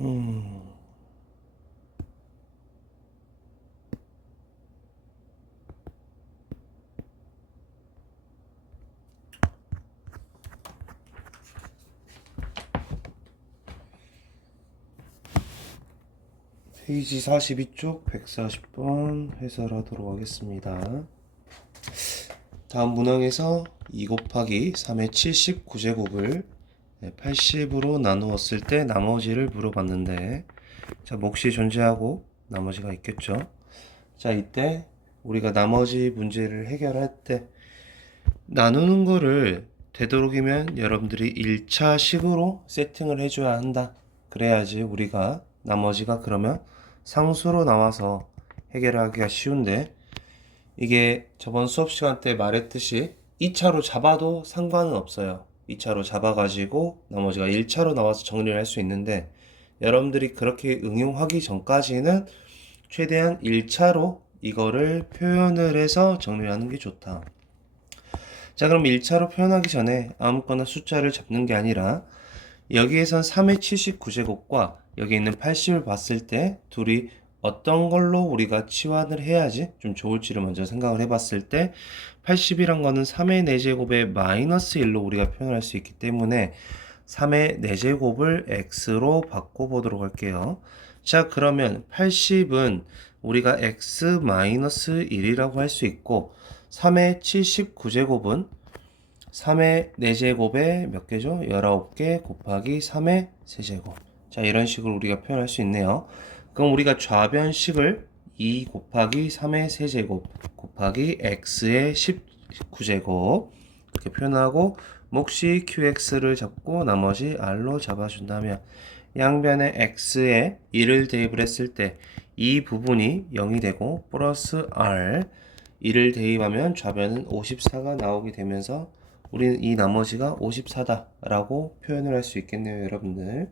음, 페이지 42쪽 140번 해설하도록 하겠습니다. 다음 문항에서 2 곱하기 3의 79제곱을 80으로 나누었을 때 나머지를 물어봤는데, 자, 몫이 존재하고 나머지가 있겠죠. 자, 이때 우리가 나머지 문제를 해결할 때 나누는 거를 되도록이면 여러분들이 1차 식으로 세팅을 해줘야 한다. 그래야지 우리가 나머지가 그러면 상수로 나와서 해결하기가 쉬운데, 이게 저번 수업 시간 때 말했듯이 2차로 잡아도 상관은 없어요. 2차로 잡아가지고 나머지가 1차로 나와서 정리를 할 수 있는데, 여러분들이 그렇게 응용하기 전까지는 최대한 1차로 이거를 표현을 해서 정리를 하는 게 좋다. 자, 그럼 1차로 표현하기 전에 아무거나 숫자를 잡는 게 아니라 여기에선 3의 79제곱과 여기 있는 80을 봤을 때 둘이 어떤 걸로 우리가 치환을 해야지 좀 좋을지를 먼저 생각을 해봤을 때, 80이란 거는 3의 4제곱의 마이너스 1로 우리가 표현할 수 있기 때문에 3의 4제곱을 x로 바꿔보도록 할게요. 자, 그러면 80은 우리가 x 마이너스 1이라고 할 수 있고, 3의 79제곱은 3의 4제곱에 몇 개죠? 19개 곱하기 3의 세제곱. 자, 이런 식으로 우리가 표현할 수 있네요. 그럼 우리가 좌변식을 2 곱하기 3의 세제곱 곱하기 x의 19제곱 이렇게 표현하고, 몫이 qx를 잡고 나머지 r로 잡아준다면 양변에 x에 1을 대입을 했을 때 이 부분이 0이 되고 플러스 r 1을 대입하면 좌변은 54가 나오게 되면서 우리는 이 나머지가 54다 라고 표현을 할 수 있겠네요, 여러분들.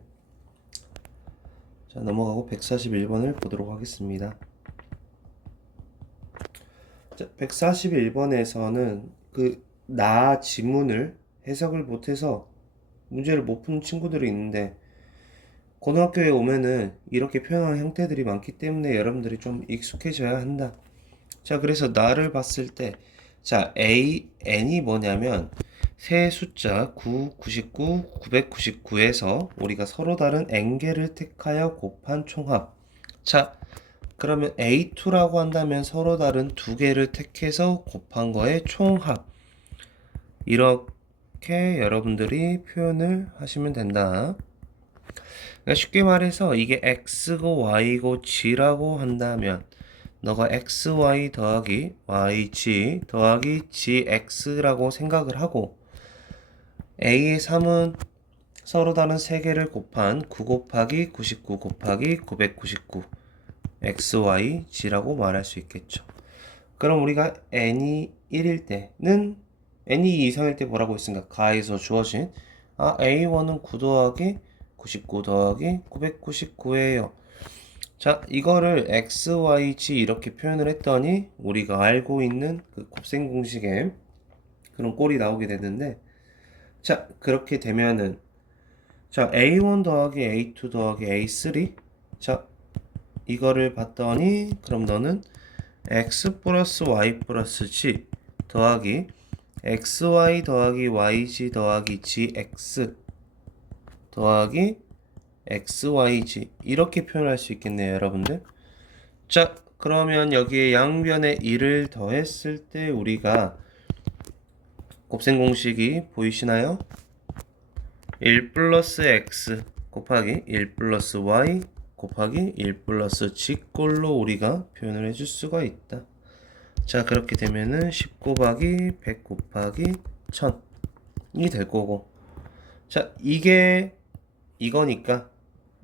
자, 넘어가고 141번을 보도록 하겠습니다. 자, 141번에서는 나 지문을 해석을 못해서 문제를 못 푸는 친구들이 있는데, 고등학교에 오면은 이렇게 표현하는 형태들이 많기 때문에 여러분들이 좀 익숙해져야 한다. 자, 그래서 나를 봤을 때, 자, n이 뭐냐면 세 숫자 9, 99, 999에서 우리가 서로 다른 n개를 택하여 곱한 총합. 자, 그러면 A2라고 한다면 서로 다른 두 개를 택해서 곱한 거의 총합. 이렇게 여러분들이 표현을 하시면 된다. 그러니까 쉽게 말해서 이게 x고 y고 g라고 한다면 너가 xy 더하기 yg 더하기 gx라고 생각을 하고, a의 3은 서로 다른 3개를 곱한 9 곱하기 99 곱하기 999 xy g라고 말할 수 있겠죠. 그럼 우리가 n이 1일 때는 n이 이상일 때 뭐라고 했습니까? 가에서 주어진 a1은 9 더하기 99 더하기 999예요. 자, 이거를 x, y, g 이렇게 표현을 했더니 우리가 알고 있는 그 곱셈 공식에 그런 꼴이 나오게 되는데, 자, 그렇게 되면은 자, a1 더하기 a2 더하기 a3, 자, 이거를 봤더니 그럼 너는 x 플러스 y 플러스 g 더하기 xy 더하기 yg 더하기 gx 더하기 xyg 이렇게 표현할 수 있겠네요, 여러분들. 자, 그러면 여기에 양변에 1을 더했을 때 우리가 곱셈 공식이 보이시나요? 1 플러스 x 곱하기 1 플러스 y 곱하기 1 플러스 g 꼴로 우리가 표현을 해줄 수가 있다. 자, 그렇게 되면은 10 곱하기 100 곱하기 1000이 될 거고, 자, 이게 이거니까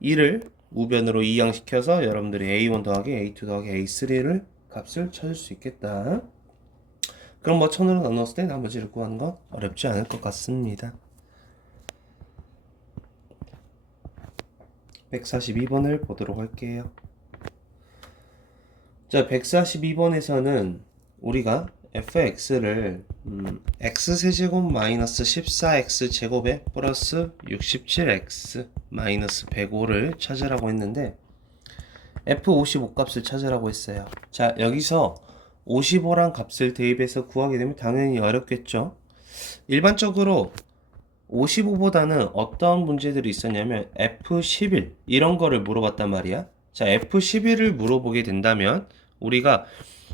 1을 우변으로 이양시켜서 여러분들이 a1 더하기 a2 더하기 a3를 값을 찾을 수 있겠다. 그럼 뭐 1000으로 나눴을 때 나머지를 구하는 건 어렵지 않을 것 같습니다. 142번을 보도록 할게요. 자, 142번에서는 우리가 fx를 x세제곱 마이너스 14x제곱에 플러스 67x 마이너스 105를 찾으라고 했는데 f55 값을 찾으라고 했어요. 자, 여기서 55란 값을 대입해서 구하게 되면 당연히 어렵겠죠. 일반적으로 55보다는 어떤 문제들이 있었냐면 F11 이런 거를 물어봤단 말이야. 자, F11을 물어보게 된다면 우리가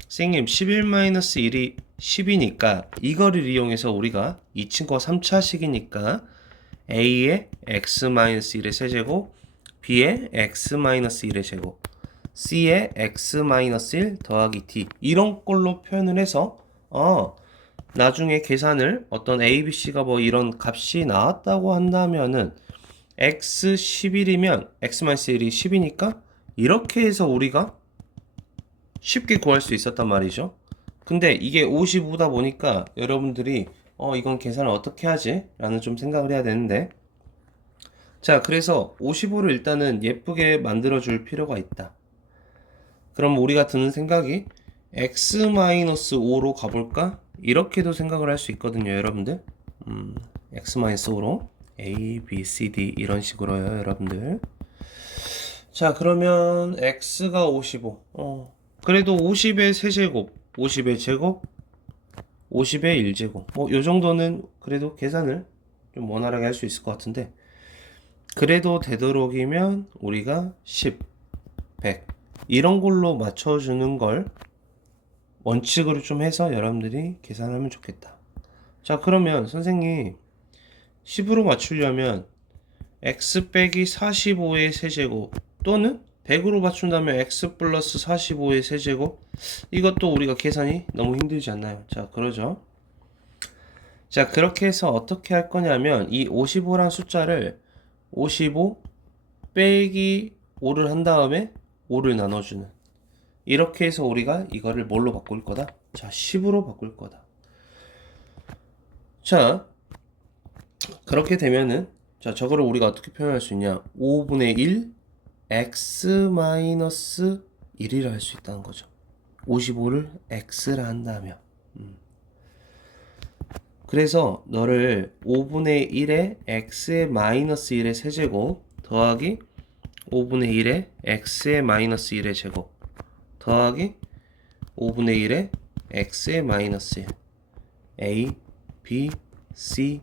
선생님 11-1이 10이니까 이거를 이용해서 우리가 이 친구가 3차식이니까 A의 x-1의 세제곱, B의 x-1의 제곱, C의 x-1 더하기 D 이런 걸로 표현을 해서 나중에 계산을 어떤 A, B, C가 뭐 이런 값이 나왔다고 한다면은 x 11이면 x-1이 10이니까 이렇게 해서 우리가 쉽게 구할 수 있었단 말이죠. 근데 이게 55다 보니까 여러분들이 이건 계산을 어떻게 하지? 라는 좀 생각을 해야 되는데 자, 그래서 55를 일단은 예쁘게 만들어 줄 필요가 있다. 그럼 우리가 드는 생각이 x-5로 가볼까? 이렇게도 생각을 할 수 있거든요, 여러분들. x-5로 a, b, c, d 이런 식으로요, 여러분들. 자, 그러면 x가 55. 그래도 50의 세제곱, 50의 제곱, 50의 1제곱. 요 정도는 그래도 계산을 좀 원활하게 할 수 있을 것 같은데. 그래도 되도록이면 우리가 10, 100 이런 걸로 맞춰주는 걸 원칙으로 좀 해서 여러분들이 계산하면 좋겠다. 자, 그러면 선생님 10으로 맞추려면 x 빼기 45의 세제곱 또는 100으로 맞춘다면 x 플러스 45의 세제곱 이것도 우리가 계산이 너무 힘들지 않나요? 자, 그러죠. 자, 그렇게 해서 어떻게 할 거냐면 이 55란 숫자를 55 빼기 5를 한 다음에 5를 나눠주는 이렇게 해서 우리가 이거를 뭘로 바꿀 거다? 자, 10으로 바꿀 거다. 자, 그렇게 되면은 자, 저거를 우리가 어떻게 표현할 수 있냐? 5분의 1 x-1이라 할 수 있다는 거죠. 55를 x라 한다면 그래서 너를 5분의 1에 x의 마이너스 1의 세제곱 더하기 5분의 1에 x의 마이너스 1의 제곱 더하기 5분의 1에 x의 마이너스 1 a, b, c,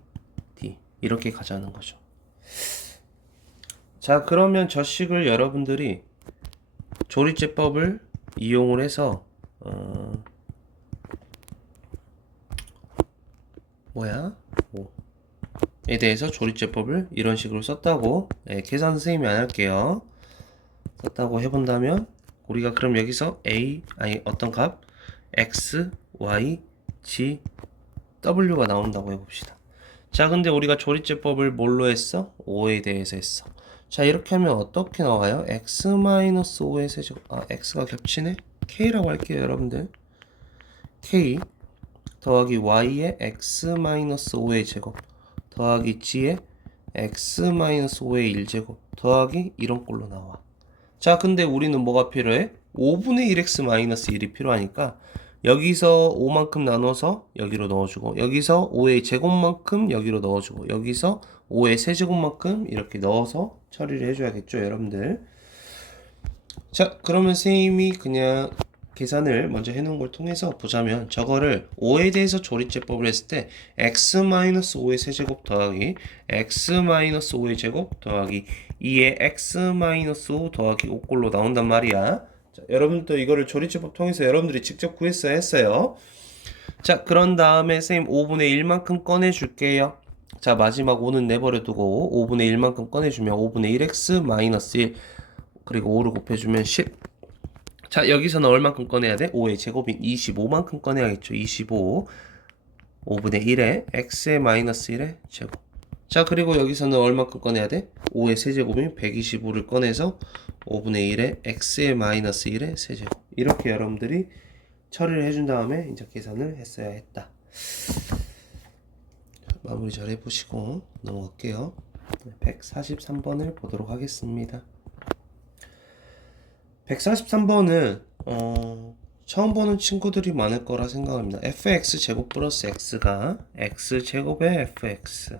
d 이렇게 가자는 거죠. 자, 그러면 저 식을 여러분들이 조리제법을 이용을 해서 에 대해서 조리제법을 이런 식으로 썼다고 계산 선생님이 안 할게요. 썼다고 해본다면 우리가 그럼 여기서 어떤 값 x, y, g, w가 나온다고 해봅시다. 자, 근데 우리가 조리제법을 뭘로 했어? 5에 대해서 했어. 자, 이렇게 하면 어떻게 나와요? x-5의 세제곱 x가 겹치네? k라고 할게요, 여러분들. k 더하기 y의 x-5의 제곱 더하기 g의 x-5의 1제곱 더하기 이런 꼴로 나와. 자, 근데 우리는 뭐가 필요해? 5분의 1x-1이 필요하니까 여기서 5만큼 나눠서 여기로 넣어주고 여기서 5의 제곱만큼 여기로 넣어주고 여기서 5의 세제곱만큼 이렇게 넣어서 처리를 해줘야겠죠, 여러분들. 자, 그러면 선생님이 그냥 계산을 먼저 해놓은 걸 통해서 보자면 저거를 5에 대해서 조리제법을 했을 때 x-5의 세제곱 더하기 x-5의 제곱 더하기 2의 x-5 더하기 5꼴로 나온단 말이야. 자, 여러분도 이거를 조리제법 통해서 여러분들이 직접 구했어야 했어요. 자, 그런 다음에 선생님 5분의 1만큼 꺼내줄게요. 자, 마지막 5는 내버려두고 5분의 1만큼 꺼내주면 5분의 1x 1 그리고 5를 곱해주면 10. 자, 여기서는 얼만큼 꺼내야 돼? 5의 제곱인 25만큼 꺼내야겠죠. 25 5분의 1에 x의 마이너스 1의 제곱. 자, 그리고 여기서는 얼만큼 꺼내야 돼? 5의 세제곱인 125를 꺼내서 5분의 1에 x의 마이너스 1의 세제곱. 이렇게 여러분들이 처리를 해준 다음에 이제 계산을 했어야 했다. 마무리 잘 해보시고 넘어갈게요. 143번을 보도록 하겠습니다. 143번은 처음 보는 친구들이 많을 거라 생각합니다. fx 제곱 플러스 x가 x제곱의 fx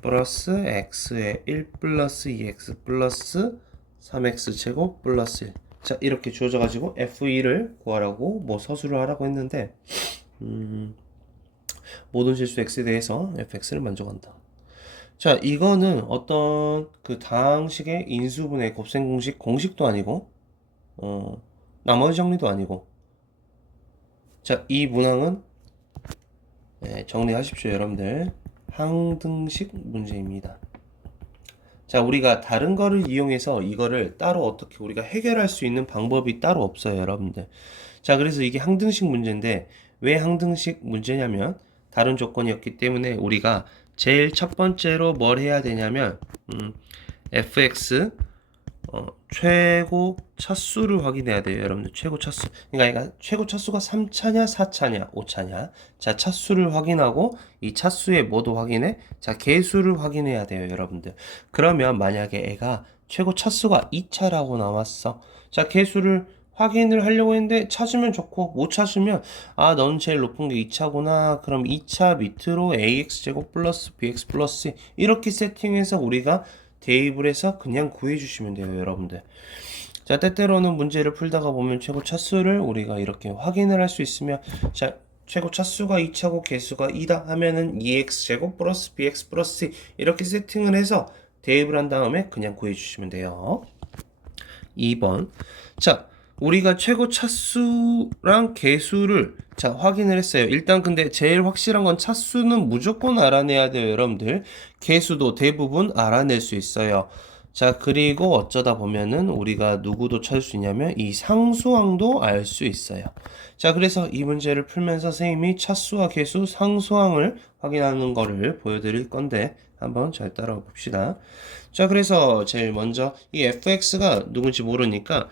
플러스 x의 1 플러스 2x 플러스 3x 제곱 플러스 1. 자, 이렇게 주어져 가지고 f2를 구하라고 뭐 서술을 하라고 했는데 모든 실수 x에 대해서 fx를 만족한다. 자, 이거는 어떤 그 다항식의 인수분해 곱셈 공식도 아니고 나머지 정리도 아니고. 자, 이 문항은 정리하십시오, 여러분들. 항등식 문제입니다. 자, 우리가 다른 거를 이용해서 이거를 따로 어떻게 우리가 해결할 수 있는 방법이 따로 없어요, 여러분들. 자, 그래서 이게 항등식 문제인데 왜 항등식 문제냐면 다른 조건이었기 때문에 우리가 제일 첫 번째로 뭘 해야 되냐면 fx 최고 차수를 확인해야 돼요, 여러분들. 최고 차수. 그러니까 최고 차수가 3차냐, 4차냐, 5차냐. 자, 차수를 확인하고 이 차수의 뭐도 확인해? 자, 개수를 확인해야 돼요, 여러분들. 그러면 만약에 애가 최고 차수가 2차라고 나왔어. 자, 개수를 확인을 하려고 했는데 찾으면 좋고 못 찾으면 아, 넌 제일 높은 게 2차구나. 그럼 2차 밑으로 ax제곱 플러스 bx 플러스 이렇게 세팅해서 우리가 대입을 해서 그냥 구해주시면 돼요, 여러분들. 자, 때때로는 문제를 풀다가 보면 최고 차수를 우리가 이렇게 확인을 할 수 있으면, 자, 최고 차수가 2차고 개수가 2다 하면은 2x제곱 플러스 bx 플러스 이렇게 세팅을 해서 대입을 한 다음에 그냥 구해주시면 돼요. 2번. 자, 우리가 최고 차수랑 개수를 자 확인을 했어요. 일단 근데 제일 확실한 건 차수는 무조건 알아내야 돼요, 여러분들. 개수도 대부분 알아낼 수 있어요. 자, 그리고 어쩌다 보면은 우리가 누구도 찾을 수 있냐면 이 상수항도 알 수 있어요. 자, 그래서 이 문제를 풀면서 선생님이 차수와 개수, 상수항을 확인하는 거를 보여드릴 건데 한번 잘 따라와 봅시다. 자, 그래서 제일 먼저 이 fx가 누군지 모르니까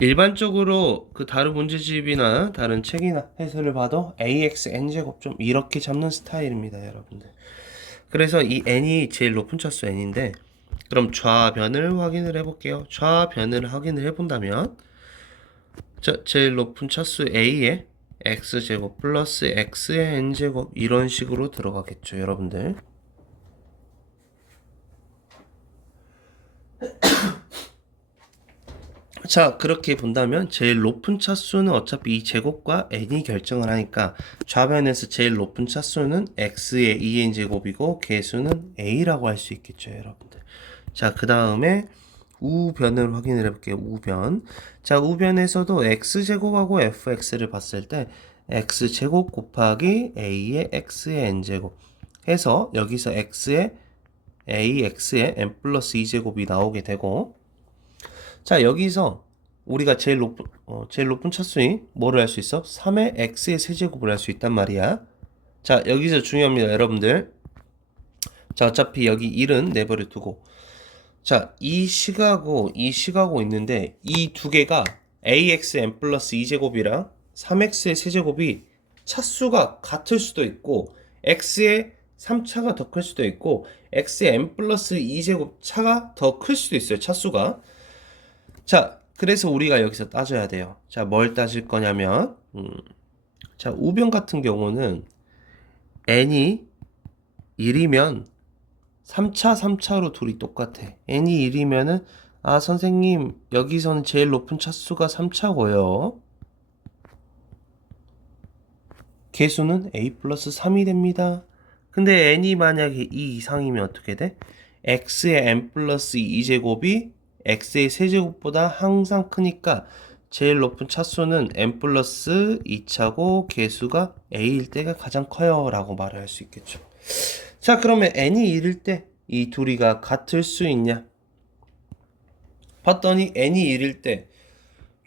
일반적으로 그 다른 문제집이나 다른 책이나 해설을 봐도 ax n제곱 좀 이렇게 잡는 스타일입니다, 여러분들. 그래서 이 n이 제일 높은 차수 n인데 그럼 좌변을 확인을 해볼게요. 좌변을 확인을 해본다면 자, 제일 높은 차수 a에 x제곱 플러스 x의 n제곱 이런 식으로 들어가겠죠, 여러분들. 자, 그렇게 본다면 제일 높은 차수는 어차피 이 제곱과 n이 결정을 하니까 좌변에서 제일 높은 차수는 x의 2n제곱이고 개수는 a라고 할 수 있겠죠, 여러분들. 자, 그 다음에 우변을 확인을 해볼게요. 우변. 자, 우변에서도 x제곱하고 fx를 봤을 때 x제곱 곱하기 a의 x의 n제곱 해서 여기서 x의 x의 n 플러스 2제곱이 나오게 되고 자, 여기서 우리가 제일 높은 차수인 뭐를 할 수 있어? 3의 x의 세제곱을 할 수 있단 말이야. 자, 여기서 중요합니다, 여러분들. 자, 어차피 여기 1은 내버려 두고. 자, 이 식하고 있는데 이 두 개가 ax n 플러스 2제곱이랑 3x의 세제곱이 차수가 같을 수도 있고 x의 3차가 더 클 수도 있고 x의 n 플러스 2제곱 차가 더 클 수도 있어요, 차수가. 자, 그래서 우리가 여기서 따져야 돼요. 자, 뭘 따질 거냐면, 자, 우변 같은 경우는 n이 1이면 3차로 둘이 똑같아. n이 1이면은, 아, 선생님, 여기서는 제일 높은 차수가 3차고요. 개수는 a 플러스 3이 됩니다. 근데 n이 만약에 2 이상이면 어떻게 돼? x의 n 플러스 2제곱이 x의 세제곱보다 항상 크니까 제일 높은 차수는 n 플러스 2차고 개수가 a일 때가 가장 커요 라고 말을 할 수 있겠죠. 자, 그러면 n이 1일 때 이 둘이가 같을 수 있냐? 봤더니 n이 1일 때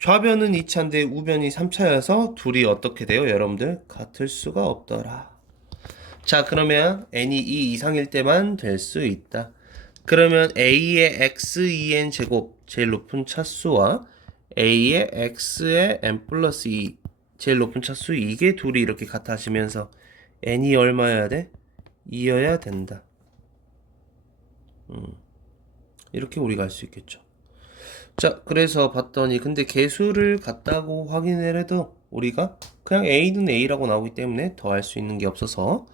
좌변은 2차인데 우변이 3차여서 둘이 어떻게 돼요, 여러분들? 같을 수가 없더라. 자, 그러면 n이 2 이상일 때만 될 수 있다. 그러면 a의 x2n 제곱 제일 높은 차수와 a의 x의 n 플러스 2 제일 높은 차수 이게 둘이 이렇게 같아지면서 n이 얼마여야 돼? 2여야 된다. 이렇게 우리가 알 수 있겠죠. 자, 그래서 봤더니 근데 개수를 같다고 확인을 해도 우리가 그냥 A는 A라고 나오기 때문에 더 할 수 있는 게 없어서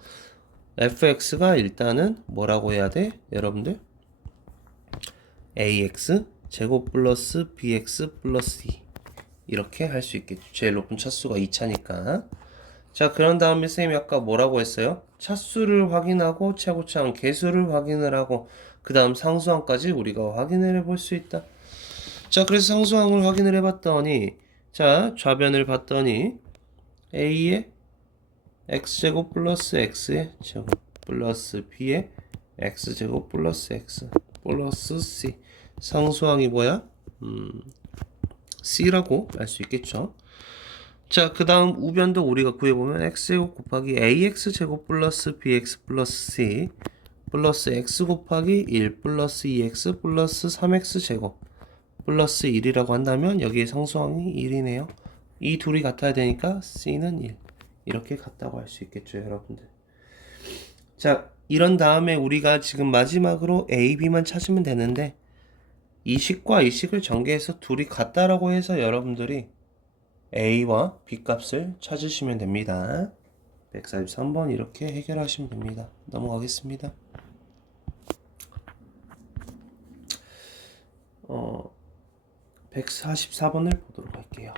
fx가 일단은 뭐라고 해야 돼? 여러분들 ax 제곱 플러스 bx 플러스 d 이렇게 할 수 있겠죠. 제일 높은 차수가 2차니까. 자, 그런 다음에 선생님이 아까 뭐라고 했어요? 차수를 확인하고 최고차항 개수를 확인을 하고 그 다음 상수항까지 우리가 확인을 해볼 수 있다. 자, 그래서 상수항을 확인을 해봤더니 자, 좌변을 봤더니 a의 x제곱 플러스 x의 제곱 플러스 b의 x제곱 플러스 x 플러스 c 상수항이 뭐야? c라고 알 수 있겠죠. 자, 그 다음 우변도 우리가 구해보면 x제곱 곱하기 ax제곱 플러스 bx 플러스 c 플러스 x 곱하기 1 플러스 2x 플러스 3x제곱 플러스 1이라고 한다면 여기에 상수항이 1이네요. 이 둘이 같아야 되니까 c는 1 이렇게 같다고 할 수 있겠죠, 여러분들. 자, 이런 다음에 우리가 지금 마지막으로 A, B만 찾으면 되는데 이 식과 이 식을 전개해서 둘이 같다라고 해서 여러분들이 A와 B 값을 찾으시면 됩니다. 143번 이렇게 해결하시면 됩니다. 넘어가겠습니다. 144번을 보도록 할게요.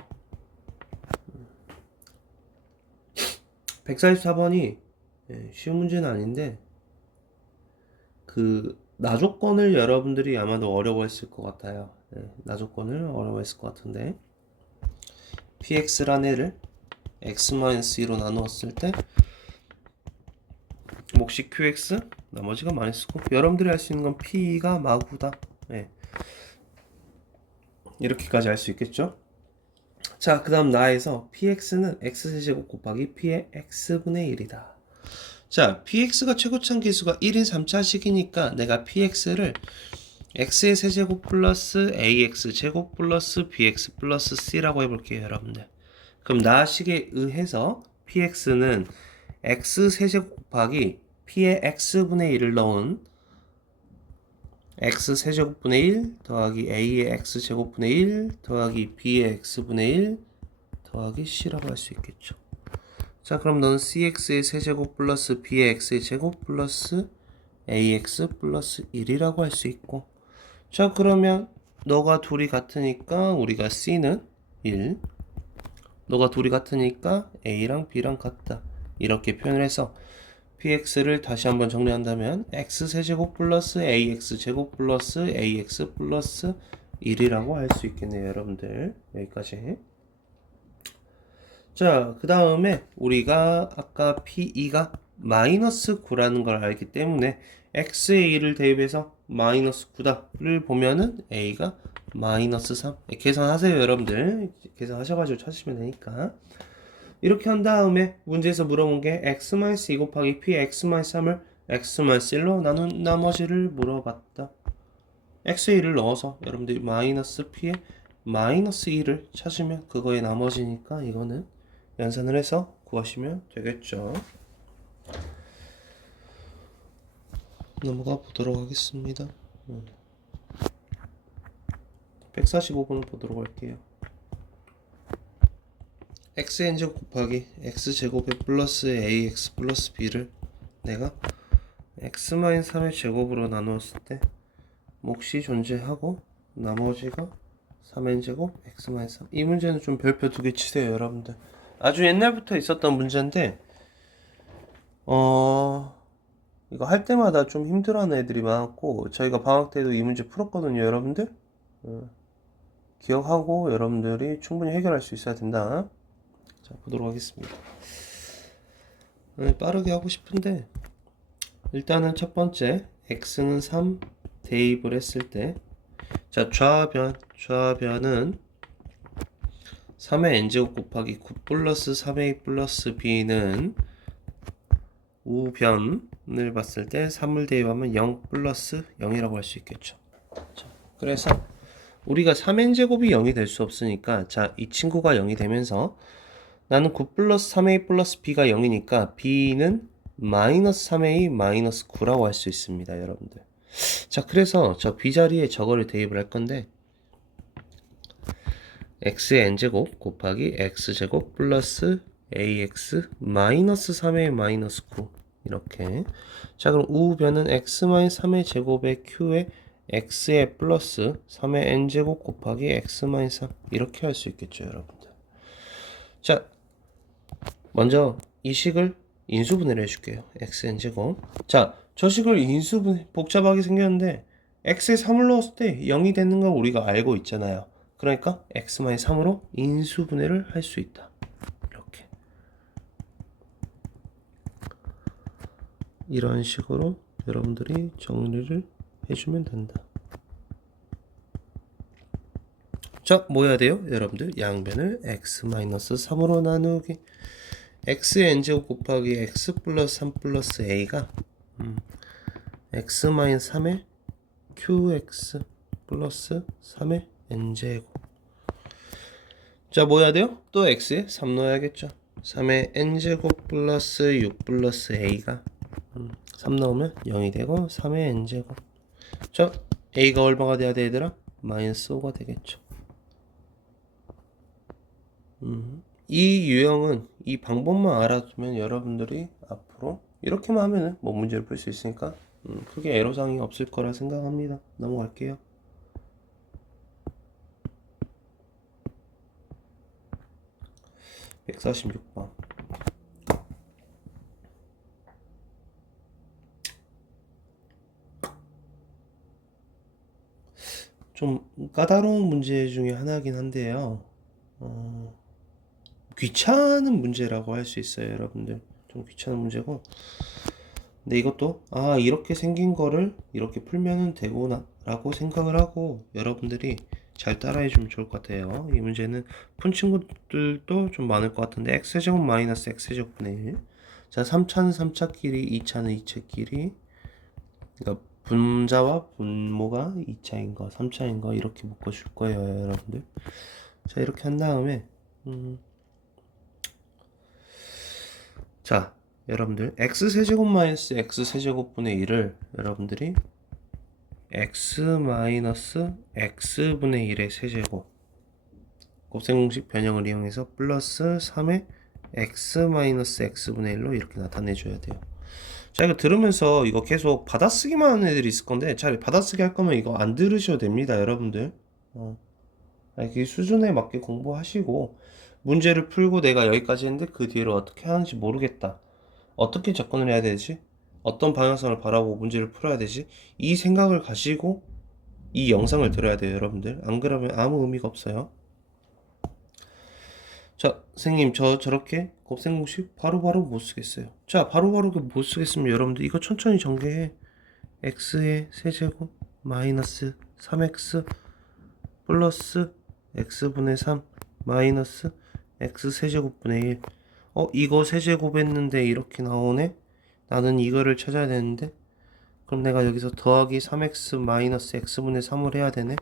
144번이 쉬운 문제는 아닌데 그 나조건을 여러분들이 아마도 어려워했을 것 같아요. 나조건을 어려워했을 것 같은데 px란 애를 x-2로 나누었을 때 몫이 qx 나머지가 마이너스고 여러분들이 할 수 있는 건 p가 마구다. 이렇게까지 할 수 있겠죠. 자, 그 다음 나에서 px는 x제곱 곱하기 p의 x분의 1이다. 자, px가 최고차항 계수가 1인 3차식이니까 내가 px를 x의 세제곱 플러스 ax 제곱 플러스 bx 플러스 c라고 해볼게요, 여러분들. 그럼 나식에 의해서 px는 x 세제곱 곱하기 p의 x분의 1을 넣은 x 세제곱분의 1 더하기 a의 x 제곱분의 1 더하기 b의 x분의 1 더하기 c라고 할 수 있겠죠. 자, 그럼 너는 cx의 세제곱 플러스 b의 x의 제곱 플러스 ax 플러스 1이라고 할 수 있고 자, 그러면 너가 둘이 같으니까 우리가 c는 1 너가 둘이 같으니까 a랑 b랑 같다 이렇게 표현을 해서 px를 다시 한번 정리한다면 x 세제곱 플러스 ax 제곱 플러스 ax 플러스 1이라고 할 수 있겠네요, 여러분들. 여기까지. 자, 그 다음에 우리가 아까 p2가 마이너스 9라는 걸 알기 때문에 x의 1을 대입해서 마이너스 9다를 보면은 a가 마이너스 3 계산하세요, 여러분들. 계산하셔가지고 찾으시면 되니까. 이렇게 한 다음에 문제에서 물어본 게 x-2 곱하기 p x-3을 x-1로 나눈 나머지를 물어봤다. x의 1을 넣어서 여러분들이 마이너스 p의 마이너스 2를 찾으면 그거의 나머지니까 이거는 연산을 해서 구하시면 되겠죠. 넘어가 보도록 하겠습니다. 145번을 보도록 할게요. xn제곱 곱하기 x제곱의 플러스 ax 플러스 b를 내가 x-3의 제곱으로 나누었을 때 몫이 존재하고 나머지가 3n제곱 x-3 이 문제는 좀 별표 2개 치세요, 여러분들. 아주 옛날부터 있었던 문제인데 이거 할 때마다 좀 힘들어하는 애들이 많았고 저희가 방학 때도 이 문제 풀었거든요, 여러분들. 기억하고 여러분들이 충분히 해결할 수 있어야 된다. 자, 보도록 하겠습니다. 빠르게 하고 싶은데 일단은 첫 번째 x는 3 대입을 했을 때 자, 좌변은 3의 n제곱 곱하기 9 플러스 3a 플러스 b는 우변을 봤을 때 3을 대입하면 0 플러스 0이라고 할 수 있겠죠. 자, 그래서 우리가 3n제곱이 0이 될 수 없으니까 자, 이 친구가 0이 되면서 나는 9 플러스 3a 플러스 b가 0이니까 b는 마이너스 3a 마이너스 9라고 할 수 있습니다, 여러분들. 자, 그래서 저 b 자리에 저거를 대입을 할 건데 x의 n제곱 곱하기 x제곱 플러스 ax 마이너스 3의 마이너스 9 이렇게. 자, 그럼 우변은 x 마이너스 3의 제곱의 q에 x의 플러스 3의 n제곱 곱하기 x 마이너스 3 이렇게 할 수 있겠죠, 여러분들. 자, 먼저 이 식을 인수분해를 해줄게요. xn제곱. 자, 저 식을 인수분해 복잡하게 생겼는데 x에 3을 넣었을 때 0이 되는 걸 우리가 알고 있잖아요. 그러니까 x-3으로 인수분해를 할 수 있다. 이렇게. 이런 식으로 여러분들이 정리를 해주면 된다. 자, 뭐 해야 돼요? 여러분들 양변을 x-3으로 나누기 xn제곱 곱하기 x 플러스 3 플러스 a가 x-3의 qx 플러스 3의 n제곱. 자, 뭐 해야 돼요? 또 x에 3 넣어야겠죠. 3의 n제곱 플러스 6 플러스 a가 3 넣으면 0이 되고 3의 n제곱. 자, a가 얼마가 돼야 돼, 얘들아? 마이너스 5가 되겠죠. 이 유형은 이 방법만 알아두면 여러분들이 앞으로 이렇게만 하면은 뭐 문제를 풀 수 있으니까 크게 애로사항이 없을 거라 생각합니다. 넘어갈게요. 146번. 좀 까다로운 문제 중에 하나긴 한데요. 귀찮은 문제라고 할 수 있어요, 여러분들. 좀 귀찮은 문제고. 근데 이것도 이렇게 생긴 거를 이렇게 풀면은 되구나 라고 생각을 하고 여러분들이 잘 따라해 주면 좋을 것 같아요. 이 문제는 푼 친구들도 좀 많을 것 같은데 x제곱 마이너스 x제곱분의 1. 자, 3차는 3차끼리 2차는 2차끼리, 그러니까 분자와 분모가 2차인 거 3차인 거 이렇게 묶어줄 거예요, 여러분들. 자, 이렇게 한 다음에 자, 여러분들 x세제곱 마이너스 x세제곱분의 1을 여러분들이 x 마이너스 x분의 1의 세제곱 곱셈공식 변형을 이용해서 플러스 3의 x 마이너스 x분의 1로 이렇게 나타내줘야 돼요. 자, 이거 들으면서 이거 계속 받아쓰기만 하는 애들이 있을 건데 차라리 받아쓰기 할 거면 이거 안 들으셔도 됩니다, 여러분들. 그 수준에 맞게 공부하시고 문제를 풀고 내가 여기까지 했는데 그 뒤로 어떻게 하는지 모르겠다, 어떻게 접근을 해야 되지, 어떤 방향성을 바라보고 문제를 풀어야 되지, 이 생각을 가지고 이 영상을 들어야 돼요, 여러분들. 안 그러면 아무 의미가 없어요. 자, 선생님 저렇게 곱셈공식 바로바로 못 쓰겠어요. 자, 바로바로 못 쓰겠으면 여러분들 이거 천천히 전개해. x의 세제곱 마이너스 3x 플러스 x분의 3 마이너스 x 세제곱분의 1. 이거 세제곱했는데 이렇게 나오네. 나는 이거를 찾아야 되는데 그럼 내가 여기서 더하기 3x 마이너스 x분의 3을 해야 되네.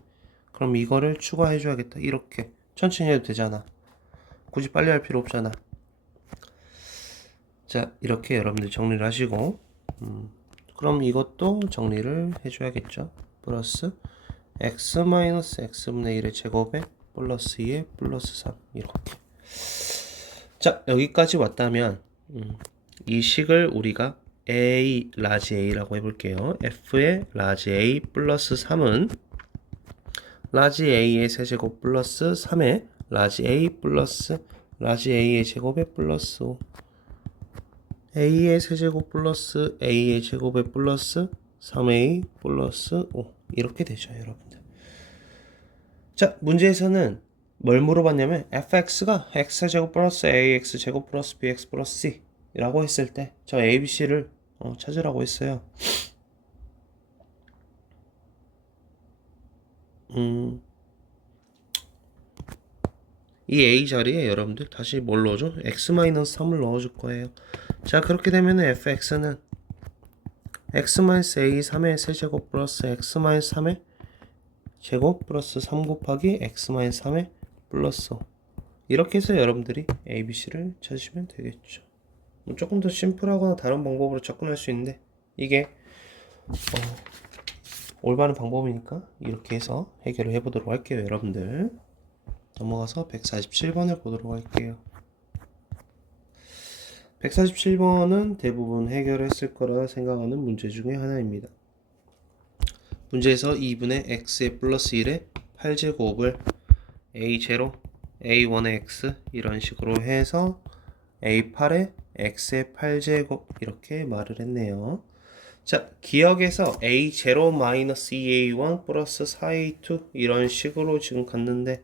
그럼 이거를 추가해 줘야겠다. 이렇게 천천히 해도 되잖아. 굳이 빨리 할 필요 없잖아. 자, 이렇게 여러분들 정리를 하시고 그럼 이것도 정리를 해줘야겠죠. 플러스 x 마이너스 x분의 1의 제곱에 플러스 2의 플러스 3 이렇게. 자, 여기까지 왔다면 이 식을 우리가 a 라지 a라고 해볼게요. f의 라지 a 플러스 3은 라지 a의 세제곱 플러스 3의 라지 a 플러스 라지 a의 제곱에 플러스 5 a의 세제곱 플러스 a의 제곱에 플러스 3a 플러스 5 이렇게 되죠, 여러분들. 자, 문제에서는 뭘 물어봤냐면 fx가 x제곱 플러스 ax 제곱 플러스 bx 플러스 c 라고 했을 때 저 abc를 찾으라고 했어요. 이 a 자리에 여러분들 다시 뭘 넣어줘? x-3을 넣어줄 거예요. 자, 그렇게 되면 fx는 x-a 3의 세제곱 플러스 x-3의 제곱 플러스 3 곱하기 x-3의 플러스 5 이렇게 해서 여러분들이 abc를 찾으시면 되겠죠. 조금 더 심플하거나 다른 방법으로 접근할 수 있는데 이게 올바른 방법이니까 이렇게 해서 해결을 해보도록 할게요, 여러분들. 넘어가서 147번을 보도록 할게요. 147번은 대부분 해결했을 거라 생각하는 문제 중에 하나입니다. 문제에서 2분의 x의 플러스 1의 8제곱을 a0, a1의 x 이런 식으로 해서 a8의 x의 8제곱 이렇게 말을 했네요. 자, 기억에서 a0-2a1 플러스 4a2 이런 식으로 지금 갔는데,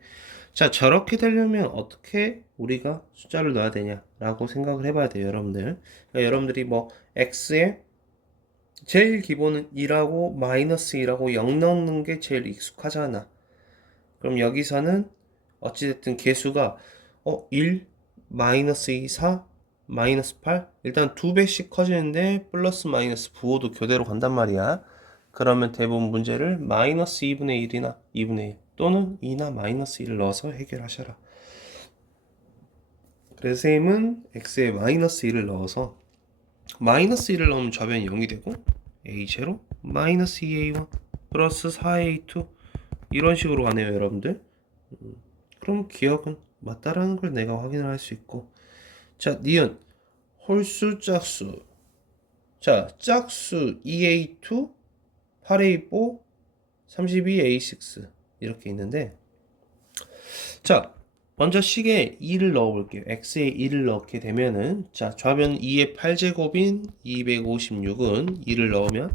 자, 저렇게 되려면 어떻게 우리가 숫자를 넣어야 되냐 라고 생각을 해봐야 돼요, 여러분들. 그러니까 여러분들이 뭐 x에 제일 기본은 2라고 마이너스 2라고 0 넣는 게 제일 익숙하잖아. 그럼 여기서는 어찌됐든 개수가 1, 마이너스 2, 4, 마이너스 8 일단 2배씩 커지는데 플러스 마이너스 부호도 교대로 간단 말이야. 그러면 대부분 문제를 마이너스 2분의 1이나 2분의 1 또는 2나 마이너스 1을 넣어서 해결하셔라. 그래서 쌤은 x에 마이너스 1을 넣어서 마이너스 1을 넣으면 좌변이 0이 되고 a0 마이너스 2a1 플러스 4a2 이런 식으로 가네요, 여러분들. 그럼 기억은 맞다라는 걸 내가 확인을 할 수 있고, 자, 니은 홀수 짝수. 자, 짝수 2a2 8a4 32a6 이렇게 있는데, 자, 먼저 식에 2를 넣어 볼게요. x에 2를 넣게 되면은, 자, 좌변 2의 8제곱인 256은 2를 넣으면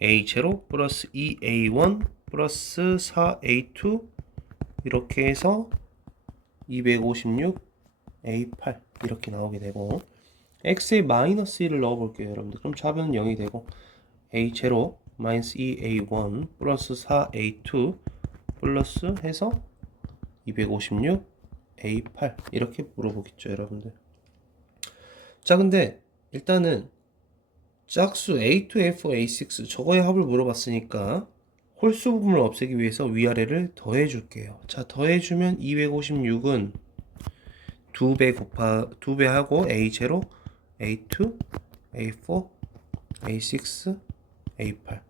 a0 플러스 2a1 플러스 4a2 이렇게 해서 256 a8 이렇게 나오게 되고, x에 마이너스 1을 넣어 볼게요, 여러분들. 그럼 좌변은 0이 되고 a0 마이너스 2a1 플러스 4a2 플러스 해서 256 a8 이렇게 물어보겠죠, 여러분들. 자, 근데 일단은 짝수 a2, a4, a6 저거의 합을 물어봤으니까 홀수 부분을 없애기 위해서 위아래를 더해 줄게요. 자, 더해주면 256은 2배 하고 a0, a2, a4, a6, a8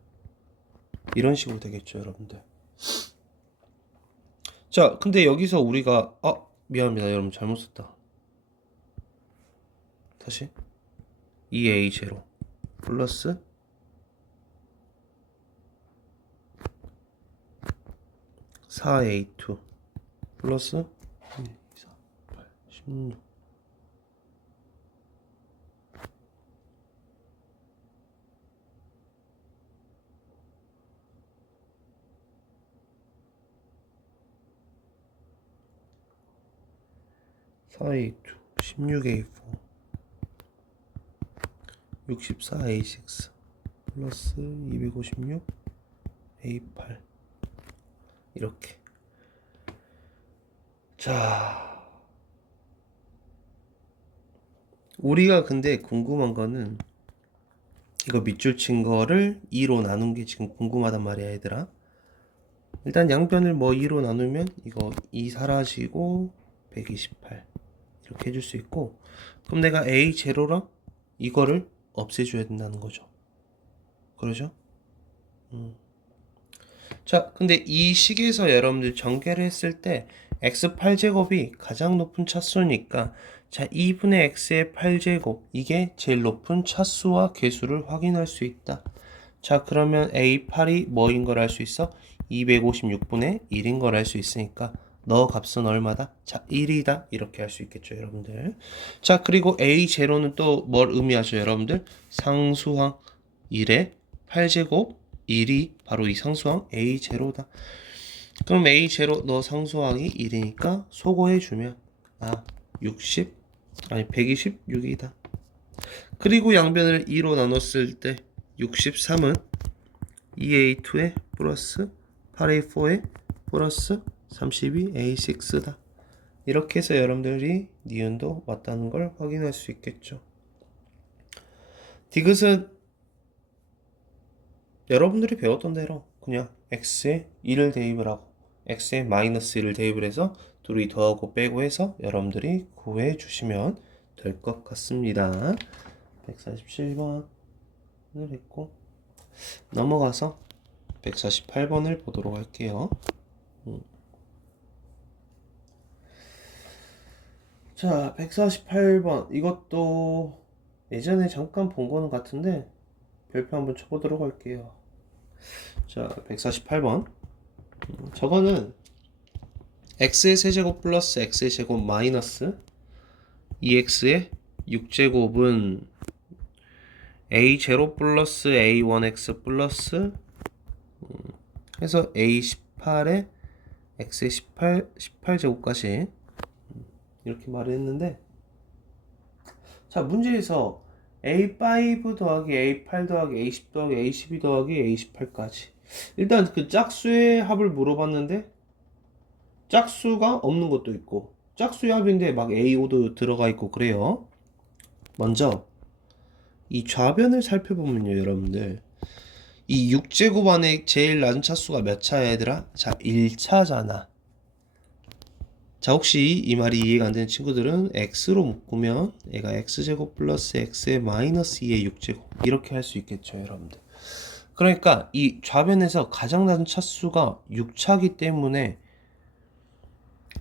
이런 식으로 되겠죠, 여러분들. 자, 근데 여기서 우리가 미안합니다, 여러분 잘못 썼다. 다시 2a0 플러스 4a2 플러스 1, 2, 4, 8, 16 4a2 16a4 64a6 플러스 256 a8 이렇게. 자, 우리가 근데 궁금한 거는 이거 밑줄 친 거를 2로 나눈 게 지금 궁금하단 말이야, 얘들아. 일단 양변을 뭐 2로 나누면 이거 2 사라지고 128 이렇게 해줄 수 있고, 그럼 내가 a0랑 이거를 없애줘야 된다는 거죠. 그러죠? 자, 근데 이 식에서 여러분들 전개를 했을 때 x8제곱이 가장 높은 차수니까, 자, 2분의 x의 8제곱 이게 제일 높은 차수와 개수를 확인할 수 있다. 자, 그러면 a8이 뭐인 걸 알 수 있어? 256분의 1인 걸 알 수 있으니까 너 값은 얼마다? 자, 1이다 이렇게 할 수 있겠죠, 여러분들. 자, 그리고 a0는 또 뭘 의미하죠, 여러분들? 상수항 1의 8제곱 1이 바로 이 상수항 a0다. 그럼 a0 너 상수항이 1이니까 소거해주면 126이다. 그리고 양변을 2로 나눴을 때 63은 2a2에 플러스 8a4에 플러스 32a6다. 이렇게 해서 여러분들이 니은도 맞다는 걸 확인할 수 있겠죠. 디귿은 여러분들이 배웠던 대로 그냥 x에 1을 대입을 하고 x에 마이너스 1을 대입을 해서 둘이 더하고 빼고 해서 여러분들이 구해 주시면 될 것 같습니다. 147번을 했고 넘어가서 148번을 보도록 할게요. 자, 148번. 이것도 예전에 잠깐 본 거는 같은데 별표 한번 쳐보도록 할게요. 자, 148번. 저거는 x의 세제곱 플러스 x의 제곱 마이너스 2x의 6제곱은 a0 플러스 a1x 플러스 해서 a18에 x의 18제곱까지 이렇게 말을 했는데, 자, 문제에서 a5 더하기 a8 더하기 a10 더하기 a12 더하기 a18까지 일단 그 짝수의 합을 물어봤는데 짝수가 없는 것도 있고 짝수의 합인데 막 a5도 들어가 있고 그래요. 먼저 이 좌변을 살펴보면요, 여러분들, 이 6제곱 안에 제일 낮은 차수가 몇 차야, 얘들아? 자, 1차잖아. 자, 혹시 이 말이 이해가 안 되는 친구들은 x로 묶으면 얘가 x제곱 플러스 x의 마이너스 2의 6제곱 이렇게 할 수 있겠죠, 여러분들. 그러니까 이 좌변에서 가장 낮은 차수가 6차기 때문에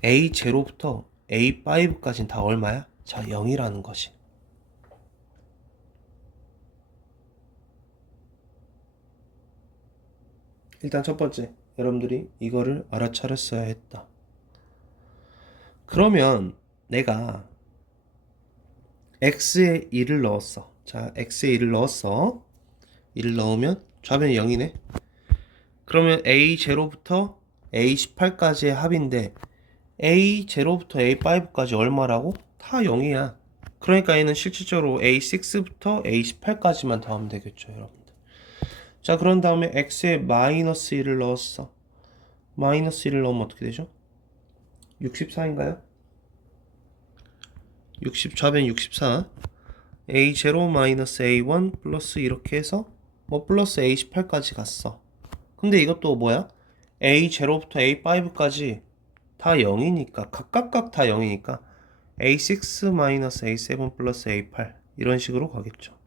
a0부터 a5까지는 다 얼마야? 자, 0이라는 것이. 일단 첫 번째, 여러분들이 이거를 알아차렸어야 했다. 그러면 내가 x에 1을 넣었어. 자, x에 1을 넣었어. 1을 넣으면 좌변이 0이네. 그러면 a0부터 a18까지의 합인데 a0부터 a5까지 얼마라고? 다 0이야. 그러니까 얘는 실질적으로 a6부터 a18까지만 더하면 되겠죠, 여러분들. 자, 그런 다음에 x에 마이너스 1을 넣었어. 마이너스 1을 넣으면 어떻게 되죠? 64인가요? 60, 좌변 64. a0 마이너스 a1 플러스 이렇게 해서 뭐 플러스 a18까지 갔어. 근데 이것도 뭐야? a0부터 a5까지 다 0이니까 각각 다 0이니까 a6 마이너스 a7 플러스 a8 이런 식으로 가겠죠.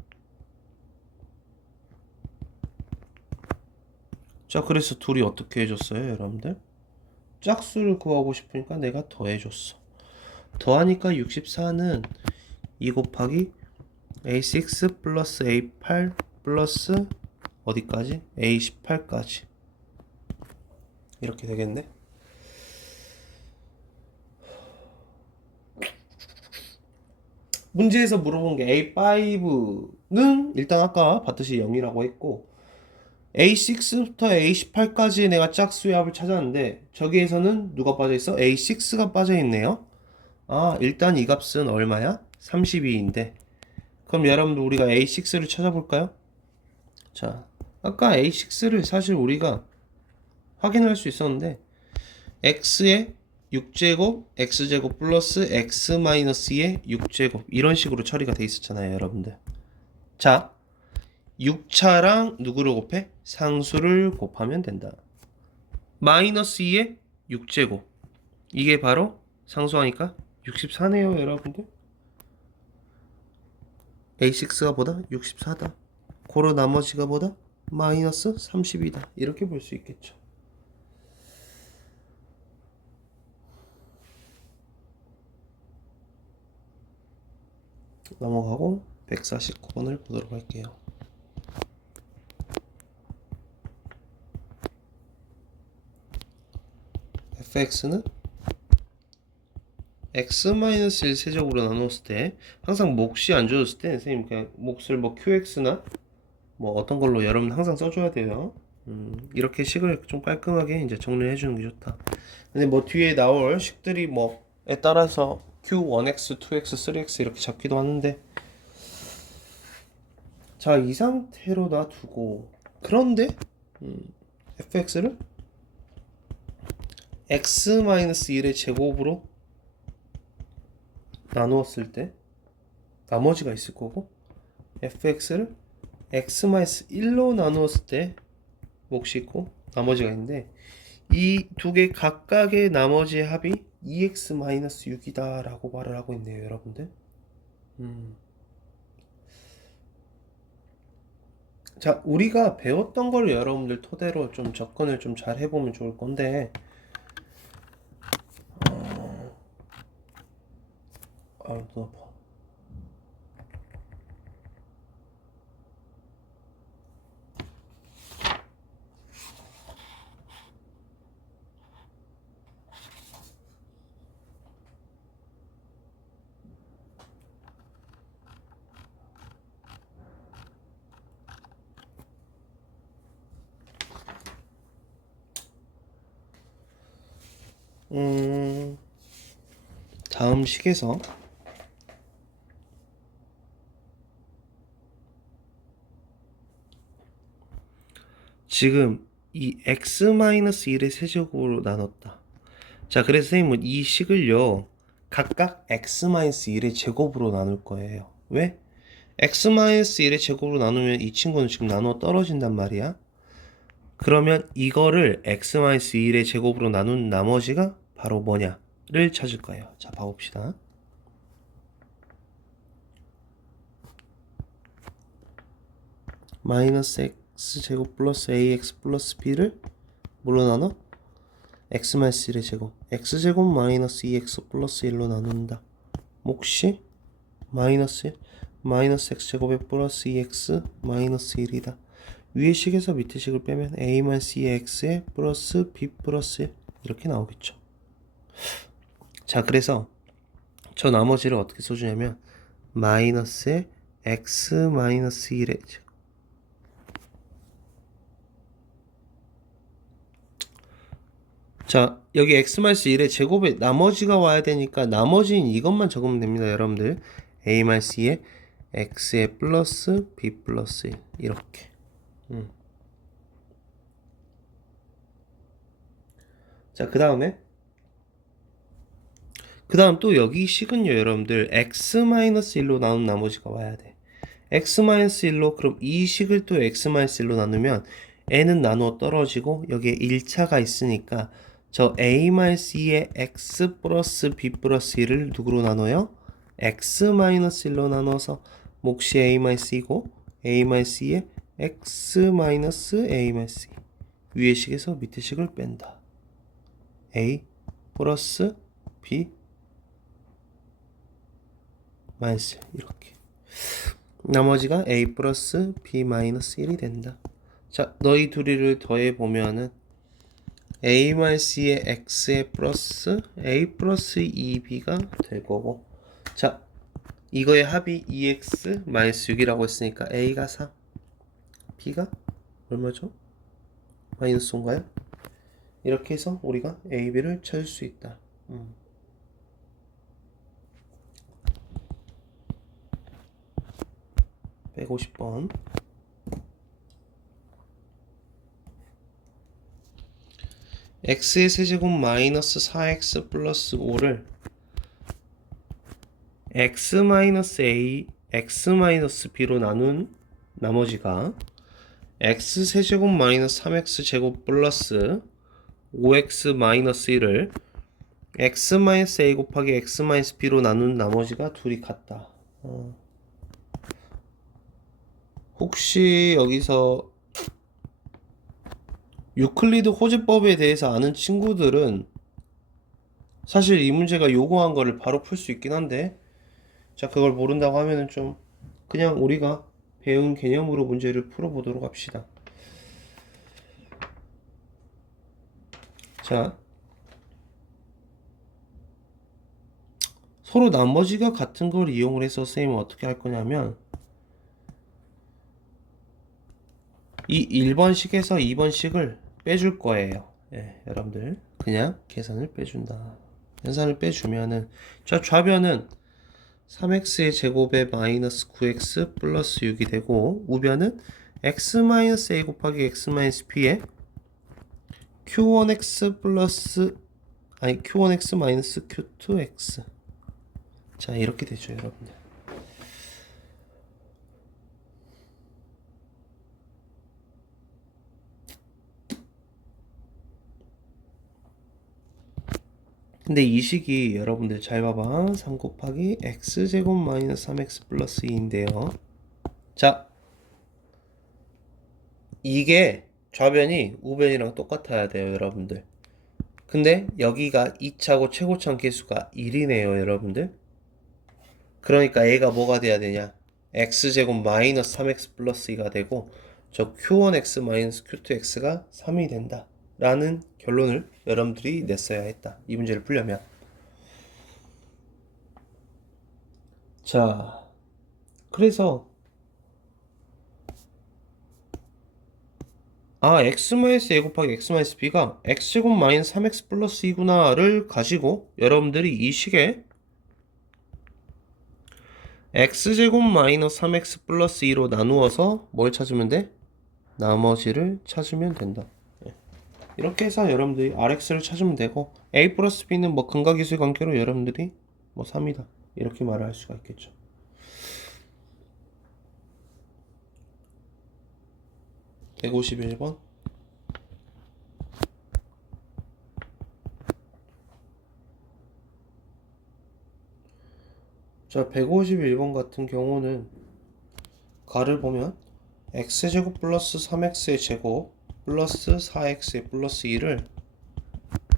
자, 그래서 둘이 어떻게 해줬어요, 여러분들? 짝수를 구하고 싶으니까 내가 더해줬어. 더하니까 64는 2 곱하기 a6 플러스 a8 플러스 어디까지? a18까지 이렇게 되겠네. 문제에서 물어본 게 a5는 일단 아까 봤듯이 0이라고 했고 a6부터 a18까지 내가 짝수의 합을 찾았는데 저기에서는 누가 빠져있어? a6가 빠져있네요. 아, 일단 이 값은 얼마야? 32인데 그럼 여러분들 우리가 a6를 찾아볼까요? 자, 아까 a6를 사실 우리가 확인할 수 있었는데 x의 6제곱 x제곱 플러스 x 마이너스 2의 6제곱 이런 식으로 처리가 돼 있었잖아요, 여러분들. 자, 6차랑 누구를 곱해? 상수를 곱하면 된다. 마이너스 2의 6제곱 이게 바로 상수하니까 64네요, 여러분들. a6가 보다 64다. 고로 나머지가 보다 마이너스 30이다. 이렇게 볼 수 있겠죠. 넘어가고 149번을 보도록 할게요. fx는 x-1 세제곱으로 나눴을 때 항상 몫이 안 주어졌을 때 선생님 그냥 몫을 뭐 qx나 뭐 어떤 걸로 여러분 항상 써줘야 돼요. 이렇게 식을 좀 깔끔하게 이제 정리를 해주는 게 좋다. 근데 뭐 뒤에 나올 식들이 뭐에 따라서 q1x, 2x, 3x 이렇게 잡기도 하는데, 자, 이 상태로 놔두고 그런데 fx를 x-1의 제곱으로 나누었을 때 나머지가 있을 거고 fx를 x-1로 나누었을 때 몫이 있고 나머지가 있는데 이 두 개 각각의 나머지의 합이 2x-6이다 라고 말을 하고 있네요, 여러분들. 자, 우리가 배웠던 걸 여러분들 토대로 좀 접근을 좀 잘 해보면 좋을 건데 아, 또 아파. 다음 식에서 지금 이 x-1의 세제곱으로 나눴다. 자, 그래서 선생님은 이 식을요, 각각 x-1의 제곱으로 나눌 거예요. 왜? x-1의 제곱으로 나누면 이 친구는 지금 나누어 떨어진단 말이야. 그러면 이거를 x-1의 제곱으로 나눈 나머지가 바로 뭐냐를 찾을 거예요. 자, 봐봅시다. 마이너스 x제곱 플러스 ax 플러스 b를 뭘로 나눠? x-1의 제곱 x제곱 마이너스 2x 플러스 1로 나눈다. 몫이 마이너스 1 마이너스 x제곱에 플러스 2x 마이너스 1이다. 위의 식에서 밑의 식을 빼면 a 마이너스 2x에 플러스 b 플러스 1 이렇게 나오겠죠. 자, 그래서 저 나머지를 어떻게 써주냐면 마이너스에 x 마이너스 1의 제곱. 자, 여기 x-1의 제곱에 나머지가 와야 되니까 나머지는 이것만 적으면 됩니다, 여러분들. a-2에 x에 플러스 b 플러스 1 이렇게. 자, 그 다음 또 여기 식은요, 여러분들 x-1로 나눈 나머지가 와야 돼. x-1로 그럼 이 식을 또 x-1로 나누면 n은 나누어 떨어지고 여기에 1차가 있으니까 저 a-2의 x 플러스 b 플러스 1을 누구로 나눠요? x-1로 나눠서 몫이 a-2고 a-2의 x-a-2 위의 식에서 밑의 식을 뺀다. a 플러스 b 마이너스 이렇게 나머지가 a 플러스 b 마이너스 1이 된다. 자, 너희 둘이를 더해 보면은 a-c의 x에 플러스 a 플러스 2b가 될 거고, 자, 이거의 합이 2x 마이너스 6이라고 했으니까 a가 4, b가 얼마죠? 마이너스 5인가요? 이렇게 해서 우리가 a, b를 찾을 수 있다. 150번. x의 세제곱 마이너스 4x 플러스 5를 x 마이너스 a, x 마이너스 b로 나눈 나머지가 x 세제곱 마이너스 3x 제곱 플러스 5x 마이너스 1을 x 마이너스 a 곱하기 x 마이너스 b로 나눈 나머지가 둘이 같다. 혹시 여기서 유클리드 호재법에 대해서 아는 친구들은 사실 이 문제가 요구한 거를 바로 풀 수 있긴 한데, 자, 그걸 모른다고 하면은 좀 그냥 우리가 배운 개념으로 문제를 풀어보도록 합시다. 자, 서로 나머지가 같은 걸 이용을 해서 선생님은 어떻게 할 거냐면 이 1번식에서 2번식을 빼줄 거예요. 예, 여러분들 그냥 계산을 빼준다. 계산을 빼주면은 저 좌변은 3x의 제곱에 마이너스 9x 플러스 6이 되고 우변은 x 마이너스 a 곱하기 x 마이너스 b에 q1x 플러스 아니 q1x 마이너스 q2x. 자, 이렇게 되죠, 여러분들. 근데 이 식이 여러분들 잘 봐봐. 3 곱하기 x제곱 마이너스 3x 플러스 2인데요. 자, 이게 좌변이 우변이랑 똑같아야 돼요, 여러분들. 근데 여기가 2차고 최고참 개수가 1이네요, 여러분들. 그러니까 얘가 뭐가 돼야 되냐? x제곱 마이너스 3x 플러스 2가 되고 저 q1x 마이너스 q2x가 3이 된다 라는 결론을 여러분들이 냈어야 했다. 이 문제를 풀려면. 자, 그래서 x 마이너스 a 곱하기 x 마이너스 b가 x제곱 마이너스 3x 플러스 2구나를 가지고 여러분들이 이 식에 x제곱 마이너스 3x 플러스 2로 나누어서 뭘 찾으면 돼? 나머지를 찾으면 된다. 이렇게 해서 여러분들이 rx를 찾으면 되고 a 플러스 b는 뭐 근각이수의 관계로 여러분들이 뭐 3이다 이렇게 말을 할 수가 있겠죠. (151번) 자, 151번 같은 경우는 가를 보면 x제곱 플러스 3x의 제곱 플러스 4x의 플러스 2를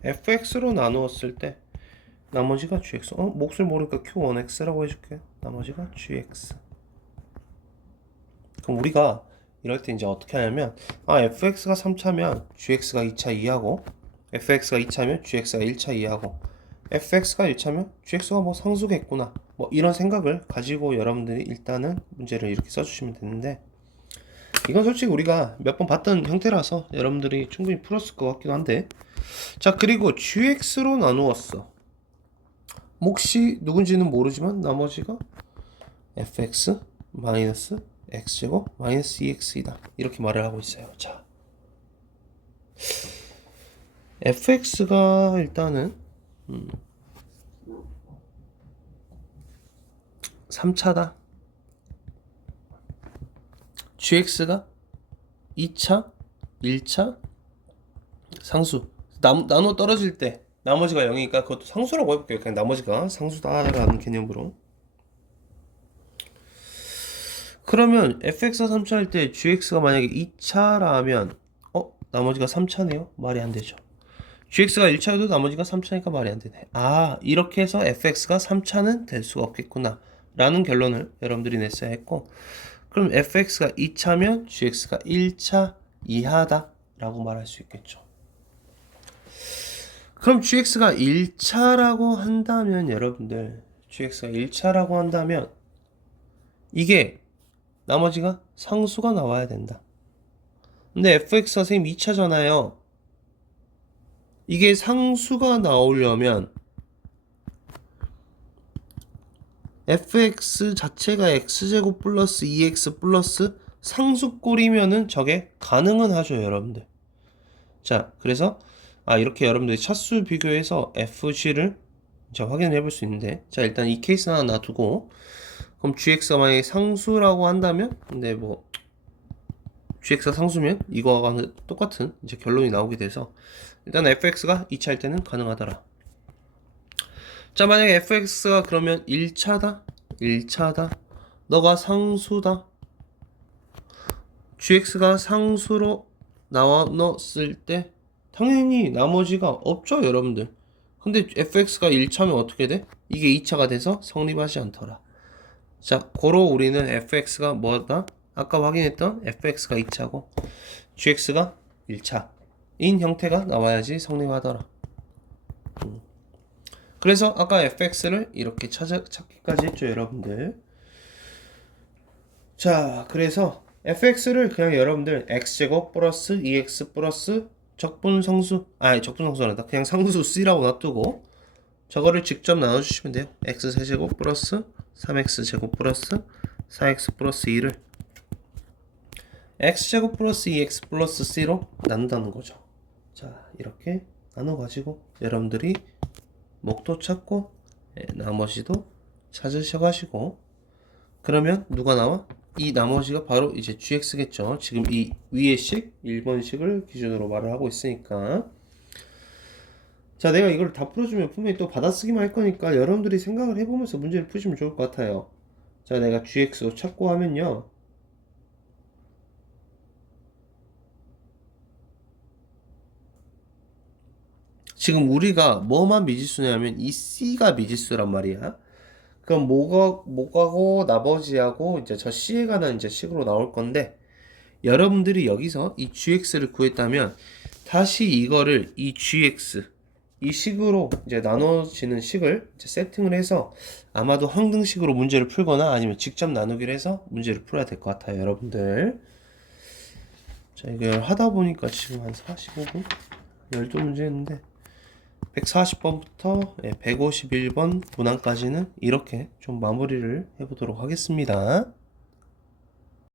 fx로 나누었을 때 나머지가 gx. 몫을 모르니까 q1x라고 해줄게. 나머지가 gx. 그럼 우리가 이럴 때 이제 어떻게 하냐면 fx가 3차면 gx가 2차 2하고 fx가 2차면 gx가 1차 2하고 fx가 1차면 gx가 뭐 상수겠구나 뭐 이런 생각을 가지고 여러분들이 일단은 문제를 이렇게 써주시면 되는데, 이건 솔직히 우리가 몇 번 봤던 형태라서 여러분들이 충분히 풀었을 것 같기도 한데, 자, 그리고 gx로 나누었어. 몫이 누군지는 모르지만 나머지가 fx 마이너스 x제곱 마이너스 2x이다 이렇게 말을 하고 있어요. 자, fx가 일단은 3차다. gx가 2차, 1차, 상수. 나누어 떨어질 때 나머지가 0이니까 그것도 상수라고 해볼게요. 그냥 나머지가 상수다라는 개념으로. 그러면 fx가 3차 할 때 gx가 만약에 2차라면 나머지가 3차네요? 말이 안 되죠. gx가 1차여도 나머지가 3차니까 말이 안 되네. 이렇게 해서 fx가 3차는 될 수가 없겠구나 라는 결론을 여러분들이 냈어야 했고, 그럼 fx가 2차면 gx가 1차 이하다 라고 말할 수 있겠죠. 그럼 gx가 1차라고 한다면 여러분들, gx가 1차라고 한다면 이게 나머지가 상수가 나와야 된다. 근데 fx가 선생님 2차잖아요. 이게 상수가 나오려면 fx 자체가 x제곱 플러스 2x 플러스 상수꼴이면은 저게 가능은 하죠, 여러분들. 자, 그래서 이렇게 여러분들이 차수 비교해서 fg를 확인을 해볼 수 있는데, 자, 일단 이 케이스 하나 놔두고, 그럼 gx가 만약에 상수라고 한다면, 근데 뭐 gx가 상수면 이거와 똑같은 이제 결론이 나오게 돼서 일단 fx가 2차 할 때는 가능하더라. 자, 만약에 fx가 그러면 1차다 1차다 너가 상수다, gx가 상수로 나눴을 때 당연히 나머지가 없죠, 여러분들. 근데 fx가 1차면 어떻게 돼? 이게 2차가 돼서 성립하지 않더라. 자, 고로 우리는 fx가 뭐다? 아까 확인했던 fx가 2차고 gx가 1차인 형태가 나와야지 성립하더라. 그래서 아까 fx를 이렇게 찾기까지 했죠, 여러분들. 자, 그래서 fx를 그냥 여러분들 x제곱 플러스 2x 플러스 적분상수란다. 그냥 상수 c라고 놔두고 저거를 직접 나눠주시면 돼요. x 세제곱 플러스 3x 제곱 플러스 4x 플러스 2를 x제곱 플러스 2x 플러스 c로 나눈다는 거죠. 자, 이렇게 나눠가지고 여러분들이 목도 찾고 나머지도 찾으셔가지고, 그러면 누가 나와? 이 나머지가 바로 이제 gx겠죠. 지금 이 위의 식 1번식을 기준으로 말을 하고 있으니까. 자, 내가 이걸 다 풀어주면 분명히 또 받아쓰기만 할 거니까 여러분들이 생각을 해보면서 문제를 푸시면 좋을 것 같아요. 자, 내가 gx로 찾고 하면요, 지금 우리가 뭐만 미지수냐면 이 c가 미지수란 말이야. 그럼 목하고 나머지하고 이제 저 C에 관한 이제 식으로 나올 건데, 여러분들이 여기서 이 GX를 구했다면 다시 이거를 이 GX 이 식으로 이제 나눠지는 식을 이제 세팅을 해서 아마도 항등식으로 문제를 풀거나 아니면 직접 나누기를 해서 문제를 풀어야 될 것 같아요, 여러분들. 자, 이걸 하다 보니까 지금 한 45분? 12문제 했는데 140번부터 151번 문항까지는 이렇게 좀 마무리를 해보도록 하겠습니다.